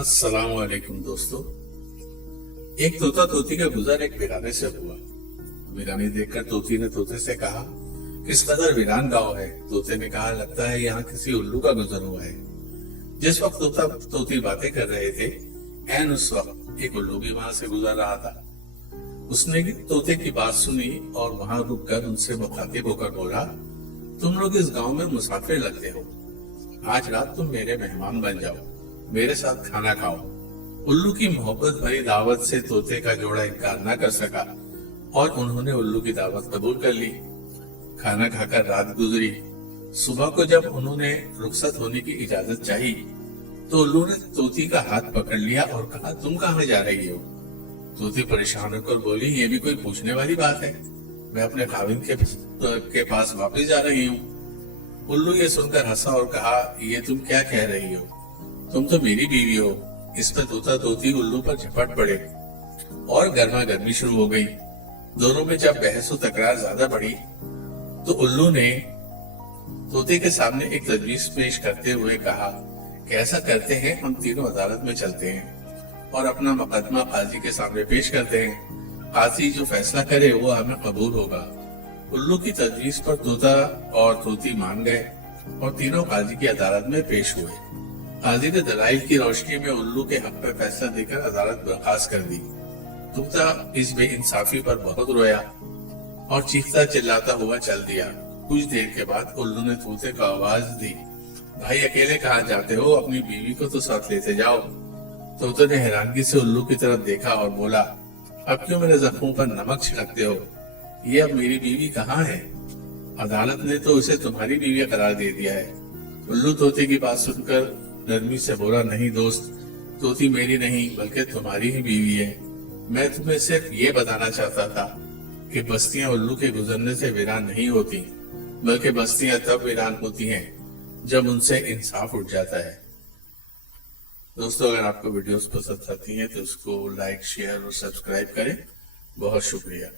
अस्सलाम वालेकुम दोस्तों। एक तोता तोती का गुजर एक वीराने से हुआ। वीरानी देखकर तोती ने तोते से कहा, किस कदर वीरान गांव है। तोते ने कहा, लगता है यहाँ किसी उल्लू का गुजर हुआ है। जिस वक्त तोता तोती बातें कर रहे थे, ऐन उस वक्त एक उल्लू भी वहां से गुजर रहा था। उसने तोते की बात सुनी और वहां रुककर उनसे मुखातिब होकर बोला, तुम लोग इस गांव में मुसाफिर लगते हो, आज रात तुम मेरे मेहमान बन जाओ, मेरे साथ खाना खाओ। उल्लू की मोहब्बत भरी दावत से तोते का जोड़ा इनकार न कर सका और उन्होंने उल्लू की दावत कबूल कर ली। खाना खाकर रात गुजरी। सुबह को जब उन्होंने रुखसत होने की इजाजत चाही तो उल्लू ने तोती का हाथ पकड़ लिया और कहा, तुम कहाँ जा रही हो। तोती परेशान होकर बोली, ये भी कोई पूछने वाली बात है, मैं अपने खाविंद के पास वापस जा रही हूँ। उल्लू ये सुनकर हंसा और कहा, ये तुम क्या कह रही हो, तुम तो मेरी बीवी हो। इस पर तोता तोती उल्लू पर झपट पड़े और गर्मा गर्मी शुरू हो गई। दोनों में जब बहस तकरार ज्यादा बढ़ी तो उल्लू ने तोते के सामने एक तजवीज पेश करते हुए कहा कि ऐसा करते हैं, हम तीनों अदालत में चलते हैं और अपना मुकदमा काजी के सामने पेश करते हैं। काजी जो फैसला करे वो हमें कबूल होगा। उल्लू की तजवीज पर तोता और तोती मान गए और तीनों काजी की अदालत में पेश हुए। काजी ने दलाइल की रोशनी में उल्लू के हक में फैसला देकर अदालत बर्खास्त कर दी। तोता इस बेइंसाफी पर बहुत रोया और चीखता चिल्लाता हुआ चल दिया। कुछ देर के बाद उल्लू ने तोते को आवाज दी, भाई अकेले कहाँ जाते हो, अपनी बीवी को तो साथ लेते जाओ। तोते ने हैरानगी से उल्लू की तरफ देखा और बोला, अब क्यों मेरे जख्मों पर नमक छिड़कते हो, ये अब मेरी बीवी कहाँ है। अदालत ने तो उसे तुम्हारी बीवी करार दे दिया है। उल्लू तोते की बात सुनकर नरमी से बोला, नहीं दोस्त, तोती मेरी नहीं बल्कि तुम्हारी ही बीवी है। मैं तुम्हें सिर्फ ये बताना चाहता था कि बस्तियां उल्लू के गुजरने से वीरान नहीं होती, बल्कि बस्तियां तब वीरान होती हैं जब उनसे इंसाफ उठ जाता है। दोस्तों, अगर आपको वीडियोस पसंद आती हैं तो उसको लाइक, शेयर और सब्सक्राइब करें। बहुत शुक्रिया।